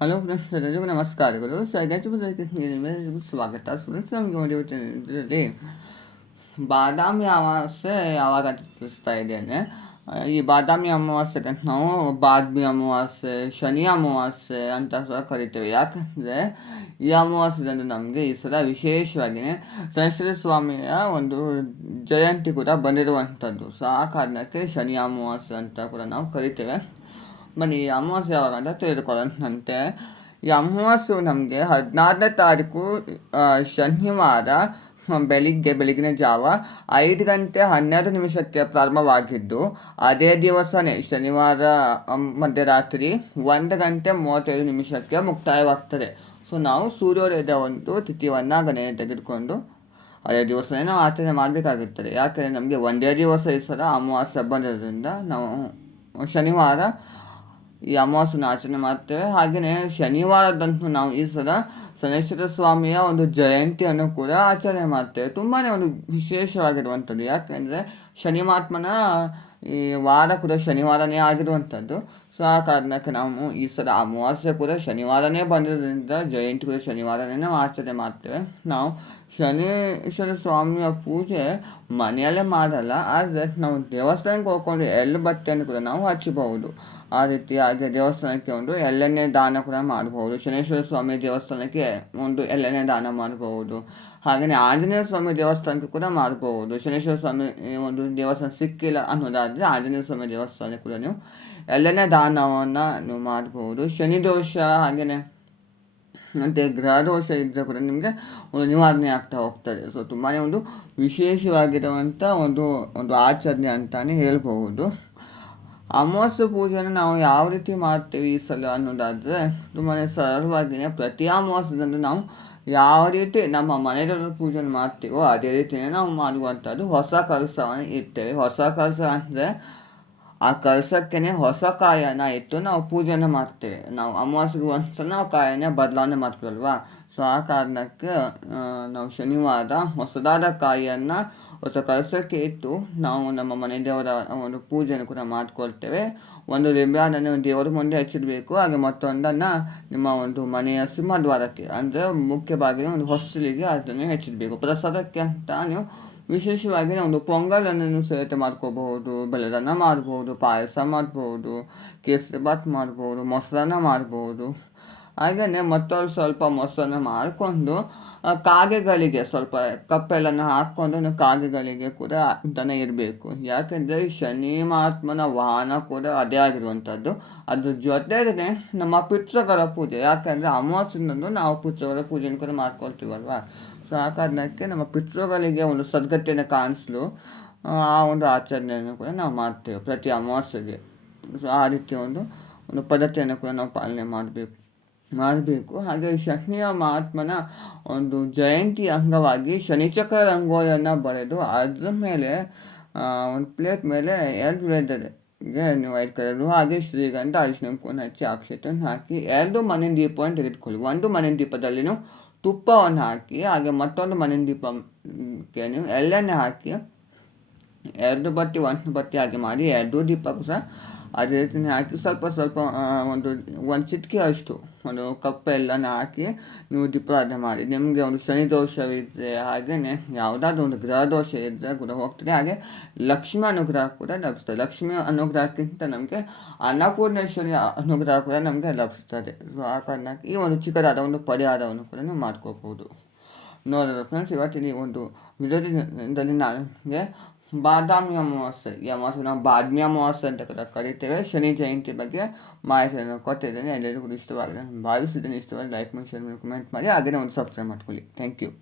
Hello friends, ಎಲ್ಲರಿಗೂ ನಮಸ್ಕಾರಗಳು. So ಎಲ್ಲರಿಗೂ ಸ್ವಾಗತ. ಫ್ರೆಂಡ್ಸ್, ನಮಗೆ ಒಂದು ಇದರಲ್ಲಿ ಬಾದಾಮಿ ಅಮಾವಾಸ್ಯೆ ಯಾವಾಗ ಅಂತ ತಿಳಿಸ್ತಾ ಇದ್ದೇನೆ. ಈ ಬಾದಾಮಿ ಅಮಾವಾಸ್ಯೆಗೆ ನಾವು ಬಾದ್ಮಿ ಅಮಾವಾಸ್ಯೆ, ಶನಿ ಅಮಾವಾಸ್ಯೆ ಅಂತ ಸಹ ಕರಿತೇವೆ. ಯಾಕಂದರೆ ಈ ಅಮಾವಾಸ್ಯೆದಂದು ನಮಗೆ ಈ ಸಲ ವಿಶೇಷವಾಗಿಯೇ ಸರಸ್ವತಿ ಸ್ವಾಮಿಯ ಒಂದು ಜಯಂತಿ ಕೂಡ ಬಂದಿರುವಂಥದ್ದು. ಸೊ ಆ ಕಾರಣಕ್ಕೆ ಶನಿ ಅಮಾವಾಸ್ಯೆ ಅಂತ ಕೂಡ ನಾವು ಕರಿತೇವೆ. ಬನ್ನಿ, ಈ ಅಮಾವಾಸ್ಯೆ ಯಾವಾಗ ಅಂತ ತಿಳಿದುಕೊಳ್ಳೋಣಂತೆ. ಈ ಅಮಾವಾಸ್ಯೆ ನಮಗೆ 16ನೇ ತಾರೀಕು ಶನಿವಾರ ಬೆಳಗಿನ ಜಾವ 5:12 ಪ್ರಾರಂಭವಾಗಿದ್ದು, ಅದೇ ದಿವಸನೇ ಶನಿವಾರ ಮಧ್ಯರಾತ್ರಿ 1:35 ಮುಕ್ತಾಯವಾಗ್ತದೆ. ಸೊ ನಾವು ಸೂರ್ಯೋದಯದ ಒಂದು ತಿಥಿಯನ್ನು ಗಣನೆ ತೆಗೆದುಕೊಂಡು ಅದೇ ದಿವಸನೇ ನಾವು ಆಚರಣೆ ಮಾಡಬೇಕಾಗುತ್ತದೆ. ಯಾಕೆಂದರೆ ನಮಗೆ ಒಂದೇ ದಿವಸ ಈ ಸಲ ಅಮಾವಾಸ್ಯೆ ಬಂದಿರೋದ್ರಿಂದ ನಾವು ಶನಿವಾರ ಈ ಅಮಾವಾಸ್ಯೆನ ಆಚರಣೆ ಮಾಡ್ತೇವೆ. ಹಾಗೆಯೇ ಶನಿವಾರದಂತೂ ನಾವು ಈ ಸಲ ಶನೇಶ್ವರ ಸ್ವಾಮಿಯ ಒಂದು ಜಯಂತಿಯನ್ನು ಕೂಡ ಆಚರಣೆ ಮಾಡ್ತೇವೆ. ತುಂಬಾ ಒಂದು ವಿಶೇಷವಾಗಿರುವಂಥದ್ದು. ಯಾಕೆಂದರೆ ಶನಿ ಮಹಾತ್ಮನ ಈ ವಾರ ಕೂಡ ಶನಿವಾರನೇ ಆಗಿರುವಂಥದ್ದು. ಸೊ ಆ ಕಾರಣಕ್ಕೆ ನಾವು ಈ ಸಲ ಅಮಾವಾಸ್ಯೆ ಕೂಡ ಶನಿವಾರನೇ ಬಂದಿರೋದ್ರಿಂದ ಜಯಂತಿ ಕೂಡ ಶನಿವಾರನೇ ನಾವು ಆಚರಣೆ ಮಾಡ್ತೇವೆ. ನಾವು ಶನೇಶ್ವರ ಸ್ವಾಮಿಯ ಪೂಜೆ ಮನೆಯಲ್ಲೇ ಮಾಡಲ್ಲ, ಆದರೆ ನಾವು ದೇವಸ್ಥಾನಕ್ಕೆ ಹೋಗ್ಕೊಂಡು ಎಳ್ಳು ಬಟ್ಟೆಯನ್ನು ಕೂಡ ನಾವು ಹಚ್ಚಬಹುದು. ಆ ರೀತಿ ಹಾಗೆ ದೇವಸ್ಥಾನಕ್ಕೆ ಒಂದು ಎಳ್ಳೆಣ್ಣೆ ದಾನ ಕೂಡ ಮಾಡಬಹುದು. ಶನೇಶ್ವರ ಸ್ವಾಮಿ ದೇವಸ್ಥಾನಕ್ಕೆ ಒಂದು ಎಳ್ಳೆಣ್ಣೆ ದಾನ ಮಾಡಬಹುದು. ಹಾಗೆಯೇ ಆಂಜನೇಯ ಸ್ವಾಮಿ ದೇವಸ್ಥಾನಕ್ಕೆ ಕೂಡ ಮಾಡಬಹುದು. ಶನೇಶ್ವರ ಸ್ವಾಮಿ ಒಂದು ದೇವಸ್ಥಾನ ಸಿಕ್ಕಿಲ್ಲ ಅನ್ನೋದಾದರೆ ಆಂಜನೇಯ ಸ್ವಾಮಿ ದೇವಸ್ಥಾನಕ್ಕೆ ಕೂಡ ನೀವು ಎಳ್ಳೆಣ್ಣೆ ದಾನವನ್ನು ನೀವು ಮಾಡಬಹುದು. ಶನಿ ದೋಷ ಹಾಗೆಯೇ ಮತ್ತು ಗ್ರಹ ದೋಷ ಇದ್ದರೆ ಕೂಡ ನಿಮಗೆ ಒಂದು ನಿವಾರಣೆ ಆಗ್ತಾ ಹೋಗ್ತದೆ. ಸೊ ತುಂಬಾ ಒಂದು ವಿಶೇಷವಾಗಿರುವಂಥ ಒಂದು ಆಚರಣೆ ಅಂತಲೇ ಹೇಳ್ಬಹುದು. ಅಮಾವಾಸ್ಯೆ ಪೂಜೆಯನ್ನು ನಾವು ಯಾವ ರೀತಿ ಮಾಡ್ತೀವಿ ಈ ಸಲ ಅನ್ನೋದಾದರೆ ತುಂಬಾ ಸರಳವಾಗಿಯೇ ಪ್ರತಿ ಅಮಾವಾಸ್ಯೆದಂದು ನಾವು ಯಾವ ರೀತಿ ನಮ್ಮ ಮನೆಯಲ್ಲೂ ಪೂಜೆಯನ್ನು ಮಾಡ್ತೀವೋ ಅದೇ ರೀತಿಯೇ ನಾವು ಮಾಡುವಂಥದ್ದು. ಹೊಸ ಕಲಶವನ್ನು ಇರ್ತೇವೆ. ಹೊಸ ಕಲಶ ಅಂದರೆ ಆ ಕಲಶಕ್ಕೇ ಹೊಸ ಕಾಯನ್ನು ಇಟ್ಟು ನಾವು ಪೂಜೆಯನ್ನು ಮಾಡ್ತೇವೆ. ನಾವು ಅಮಾವಾಸ್ಯೆಗೆ ಒಂದ್ಸಲ ನಾವು ಕಾಯನ್ನೇ ಬದಲಾವಣೆ ಮಾಡ್ತೀವಲ್ವಾ. ಸೊ ಆ ಕಾರಣಕ್ಕೆ ನಾವು ಶನಿವಾರ ಹೊಸದಾದ ಕಾಯಿಯನ್ನು ಹೊಸ ಕಲಶಕ್ಕೆ ಇಟ್ಟು ನಾವು ನಮ್ಮ ಮನೆ ದೇವರ ಒಂದು ಪೂಜೆಯನ್ನು ಕೂಡ ಮಾಡಿಕೊಳ್ತೇವೆ. ಒಂದು ಲಿಂಬೆಹಣ್ಣನ್ನು ದೇವರ ಮುಂದೆ ಹಚ್ಚಿಡಬೇಕು. ಹಾಗೆ ಮತ್ತೊಂದನ್ನು ನಿಮ್ಮ ಒಂದು ಮನೆಯ ಸಿಂಹದ್ವಾರಕ್ಕೆ, ಅಂದರೆ ಮುಖ್ಯವಾಗಿ ಒಂದು ಹೊಸಲಿಗೆ ಅದನ್ನು ಹಚ್ಚಿಡಬೇಕು. ಪ್ರಸಾದಕ್ಕೆ ಅಂತ ನೀವು ವಿಶೇಷವಾಗಿ ಒಂದು ಪೊಂಗಲನ್ನು ಸಹಿತ ಮಾಡ್ಕೋಬಹುದು, ಬೆಲ್ಲದನ್ನ ಮಾಡ್ಬೋದು, ಪಾಯಸ ಮಾಡ್ಬೋದು, ಕೇಸರಿ ಬಾತ್ ಮಾಡ್ಬೋದು, ಮೊಸರನ್ನ ಮಾಡ್ಬೋದು. ಹಾಗೆಯೇ ಮತ್ತೊಂದು ಸ್ವಲ್ಪ ಮೊಸರನ್ನ ಮಾಡಿಕೊಂಡು ಕಾಗೆಗಳಿಗೆ ಸ್ವಲ್ಪ ಕಪ್ಪೆಲ್ಲನ್ನು ಹಾಕ್ಕೊಂಡು ಕಾಗೆಗಳಿಗೆ ಕೂಡ ದನ ಇರಬೇಕು. ಯಾಕೆಂದರೆ ಶನಿ ಮಹಾತ್ಮನ ವಾಹನ ಕೂಡ ಅದೇ ಆಗಿರುವಂಥದ್ದು. ಅದ್ರ ಜೊತೆಗೆ ನಮ್ಮ ಪಿತೃಗಳ ಪೂಜೆ, ಯಾಕೆಂದರೆ ಅಮಾವಾಸ್ಯೆದಂದು ನಾವು ಪಿತೃಗಳ ಪೂಜೆಯನ್ನು ಕೂಡ ಮಾಡ್ಕೊಳ್ತೀವಲ್ವ. ಸೊ ಆ ಕಾರಣಕ್ಕೆ ನಮ್ಮ ಪಿತೃಗಳಿಗೆ ಒಂದು ಸದ್ಗತಿಯನ್ನು ಕಾಣಿಸಲು ಆ ಒಂದು ಆಚರಣೆಯನ್ನು ಕೂಡ ನಾವು ಮಾಡ್ತೇವೆ ಪ್ರತಿ ಅಮಾವಾಸ್ಯೆಗೆ. ಸೊ ಆ ರೀತಿಯ ಒಂದು ಪದ್ಧತಿಯನ್ನು ಕೂಡ ನಾವು ಪಾಲನೆ ಮಾಡಬೇಕು. ಹಾಗೆ ಶನಿಯ ಮಹಾತ್ಮನ ಒಂದು ಜಯಂತಿ ಅಂಗವಾಗಿ ಶನಿಚಕ್ರ ರಂಗೋಲಿಯನ್ನು ಬರೆದು ಅದ್ರ ಮೇಲೆ ಒಂದು ಪ್ಲೇಟ್ ಮೇಲೆ 2 ವೇದರಿಗೆ ನೀವು 5 ಕಲರು ಹಾಗೆ ಶ್ರೀಗಂಧ, ಅರಿಶಿನ ಕುಂಕುಮ ಹಚ್ಚಿ ಅಕ್ಷತೆಯನ್ನು ಹಾಕಿ 2 ಮನೆ ದೀಪವನ್ನು ತೆಗೆದುಕೊಳ್ಳಿ. ಒಂದು ಮನೆ ದೀಪದಲ್ಲಿ ನೀವು ತುಪ್ಪವನ್ನು ಹಾಕಿ, ಹಾಗೆ ಮತ್ತೊಂದು ಮನೆ ದೀಪಕ್ಕೆ ನೀವು ಎಳ್ಳೆಣ್ಣೆ ಹಾಕಿ 2 ಬತ್ತಿ 1 ಬತ್ತಿ ಹಾಗೆ ಮಾಡಿ 2 ದೀಪಕ್ಕೂ ಸಹ ಅದೇ ರೀತಿ ಹಾಕಿ ಸ್ವಲ್ಪ ಒಂದು ಚಿಟಿಕೆ ಅಷ್ಟು ಒಂದು ಕಪ್ಪು ಎಲ್ಲನ ಹಾಕಿ ನೀವು ದೀಪಾರಾಧನೆ ಮಾಡಿ. ನಿಮಗೆ ಒಂದು ಶನಿ ದೋಷವಿದ್ದರೆ ಹಾಗೆಯೇ ಯಾವುದಾದ್ರೂ ಒಂದು ಗ್ರಹ ದೋಷ ಇದ್ದರೆ ಕೂಡ ಹೋಗ್ತದೆ. ಹಾಗೆ ಲಕ್ಷ್ಮಿ ಅನುಗ್ರಹ ಕೂಡ ಲಭಿಸ್ತದೆ. ಲಕ್ಷ್ಮಿ ಅನುಗ್ರಹಕ್ಕಿಂತ ನಮಗೆ ಅನ್ನಪೂರ್ಣೇಶ್ವರಿ ಅನುಗ್ರಹ ಕೂಡ ನಮಗೆ ಲಭಿಸ್ತದೆ. ಸೊ ಆ ಕಾರಣಕ್ಕೆ ಈ ಒಂದು ಚಿಕ್ಕದಾದ ಒಂದು ಪರಿಹಾರವನ್ನು ಕೂಡ ನೀವು ಮಾಡ್ಕೋಬಹುದು. ನೋಡೋದು ಫ್ರೆಂಡ್ಸ್, ಇವತ್ತಿನ ಈ ಒಂದು ವಿಡಿಯೋದಲ್ಲಿ ನನಗೆ ಬಾದಾಮಿ ಅಮಾವಾಸ್ಯೆ, ಈ ಅಮಾವಾಸ್ಯೆ ನಾವು ಬಾದ್ಮಿ ಅಮಾವಾಸ್ಯೆ ಅಂತ ಕೂಡ ಕರಿತೇವೆ, ಶನಿ ಜಯಂತಿ ಬಗ್ಗೆ ಮಾಹಿತಿಯನ್ನು ಕೊಟ್ಟಿದ್ದೇನೆ. ಎಲ್ಲರಿಗೂ ಇಷ್ಟವಾಗಿದೆ ಭಾವಿಸಿದ್ದೇನೆ. ಇಷ್ಟವಾಗಿ ಲೈಕ್ ಮಾಡಿ, ಶೇರ್ ಮಾಡಿ, ಕಮೆಂಟ್ ಮಾಡಿ, ಹಾಗೆಯೇ ಒಂದು ಸಬ್ಸ್ಕ್ರೈಬ್ ಮಾಡ್ಕೊಳ್ಳಿ. Thank you.